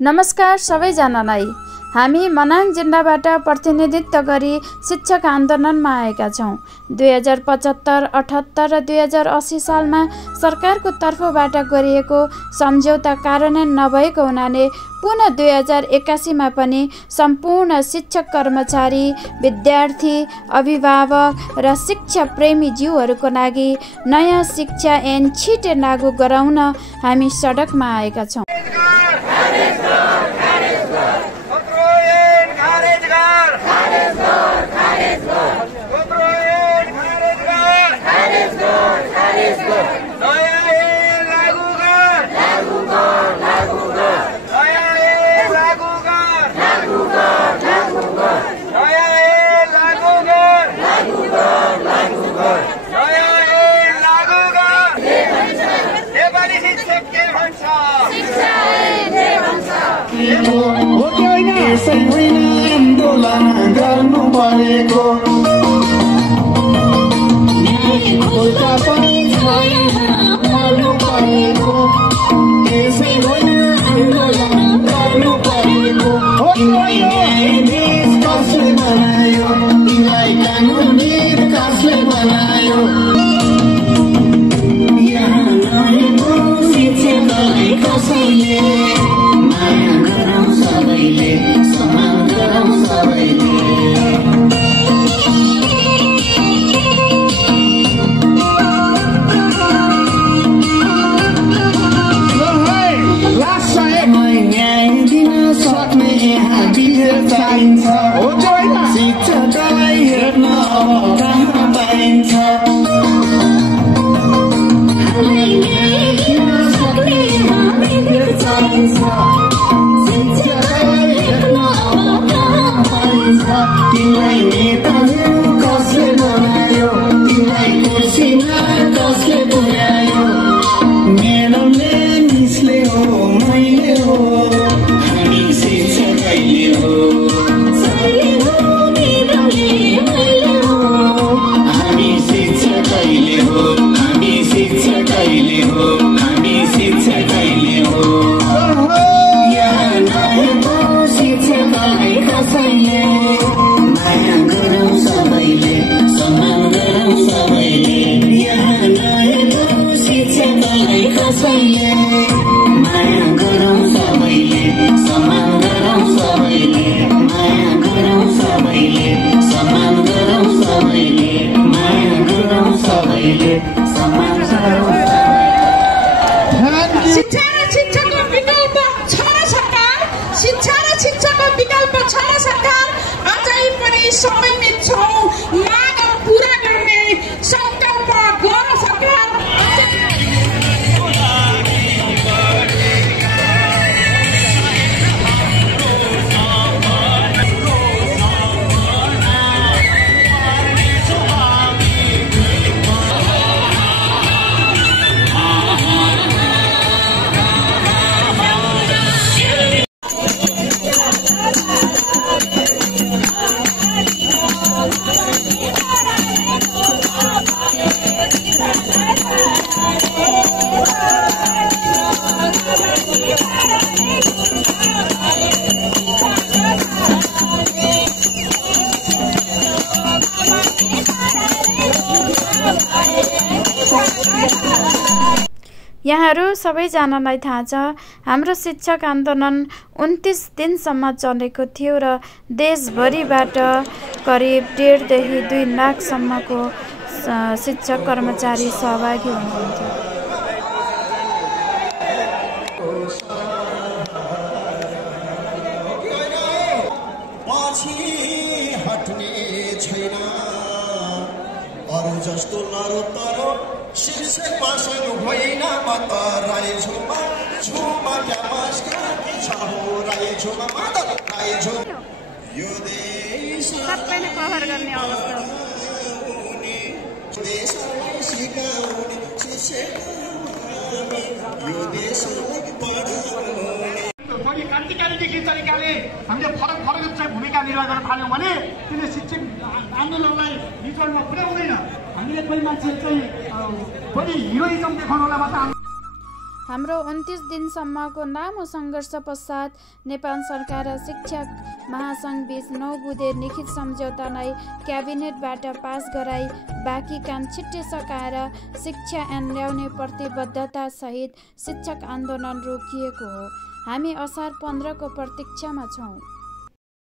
नमस्कार सबैजनालाई। हामी मनाङ जिल्लाबाट प्रतिनिधित्व गरी शिक्षक आन्दोलनमा आएका छौँ। 2075, 78 र 2080 सालमा सरकारको तर्फबाट गरिएको सम्झौता कार्यान्वयन नभएको हुनाले पुनः 2081 मा पनि सम्पूर्ण शिक्षक, कर्मचारी, विद्यार्थी, अभिभावक र शिक्षा प्रेमी जीवहरूको लागि नयाँ शिक्षा ऐन छिटै लागू गराउन हामी सडकमा आएका छौँ। आन्दोलन गर्नु परेको मर्नु परेको त्यसै होइन आन्दोलन गर्नु परेको। देश कसले बनायो तिमीलाई कानुनविद कसले बनायो? यहाँ नहेको शिक्षकलाई कसैले माया गरौँ सबैले, सम्मान गरौँ सबैले। न्याय दिन सक्ने यहाँ विधेयक चाहिन्छ। शिक्षकलाई हेर्न अब कहाँ पाइन्छ? न्याय दिन सक्ने यहाँ विधेयक चाहिन्छ। शिक्षकलाई हेर्न अब कहाँ पाइन्छ? तिमीलाई नेताहरू कसले बनायो? तिमीलाई कुर्सीमा कसले पुर्यायो? मेडमले मिसले हो मैले हो, हामी शिक्षकैले हो। सरले हो मेडमले मैले हो, हामी शिक्षकैले हो, हामी शिक्षकैले हो, हामी शिक्षकैले हो। यहाँ नहेको शिक्षकलाई कसैले माया गरौँ सबैले, सम्मान गरौँ सबैले। यहाँ नहेको शिक्षकलाई कसैले माया गरौँ सबैले, सम्मान गरौँ सबैले। माया गरौँ सबैले, सम्मान गरौँ सबैले। माया गरौँ सबैले, सम्मान गरौँ सबैले। शिक्षा र शिक्षाको विकल्प छ र सरकार, शिक्षा र शिक्षाको विकल्प छ र सरकार। अझै पनि समयमै छौँ माग पुरा गर्ने संकल्प गर सरकार। यहाँहरू सबैजनालाई थाहा छ, हाम्रो शिक्षक आन्दोलन 29 दिनसम्म चलेको थियो र देशभरिबाट करिब 1.5 देखि 2 लाखसम्मको शिक्षक कर्मचारी सहभागी हुनुहुन्थ्यो। जस्तो नरो तरो शिक्षक पासनु होइन म त राई छुमा छुमा क्यामास्का छ हो राई छुमा माता राई छु। यो देश सबैले कभर गर्ने अवस्था देशलाई सिकाउने शिक्षक यो देशलाई पढाउने। बढी क्रान्तिकारीदेखि तरिकाले हामीले फरक चाहिँ भूमिका निर्वाह गर्न थाल्यौँ भने त्यसले शिक्षक आन्दोलनलाई निचोडमा पुर्याउँदैन। हामीले कोही मान्छे चाहिँ बढी हिरोइजम देखाउनलाई मात्र हाम्रो 29 दिनसम्मको लामो सङ्घर्ष पश्चात नेपाल सरकार र शिक्षक महासङ्घ बीच 9 बुँदे लिखित सम्झौतालाई क्याबिनेटबाट पास गराई बाँकी काम छिट्टै सकाएर शिक्षा ऐन ल्याउने प्रतिबद्धता सहित शिक्षक आन्दोलन रोकिएको हो। हामी असार 15 को प्रतीक्षामा छौँ।